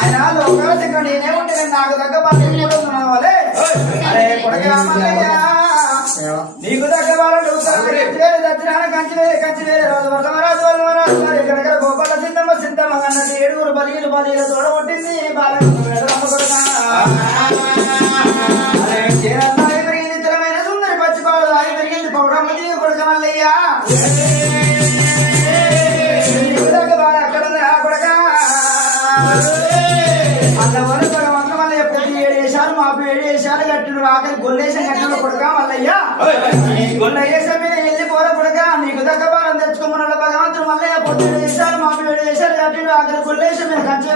ఆయన లోకాల ఇక్కడ నేనే ఉంటే నాకు దగ్గర వాళ్ళే అరే కొడక నీకు దగ్గర వాళ్ళు దచ్చినాన కంచి వేరే రాజు వర్ధమరాజు వారి ఇక్కడ గోపాల సిద్ధమ్మ అన్నట్టు 7 బలీలు తోడ కొట్టింది బాలమ్మ కొడక నిత్యమైన సుందరి పచ్చిపాలు ఆగి పెరిగింది పౌడమ్మ దీవి కొడక మల్లయ్యా నీకు దగ్గర బాగా అక్కడ ఉంది ఆ కొడక అంతవరకు కూడా మొత్తం మళ్ళీ ప్రతి 7 వేషాలు మాకు 7 వేషాలు కట్టిన ఆఖరి గొల్లేసం కట్టిన కొడక మల్లయ్యా గొల్లయ్యేసం మీద వెళ్ళిపోర కొడక నీకు దగ్గర బాగా తెచ్చుకోమన్న భగవంతుడు మల్లయ్య పొద్దు 7 వేషాలు మాకు 7 వేషాలు కట్టిన ఆఖరి గొల్లేసం మీద కంచె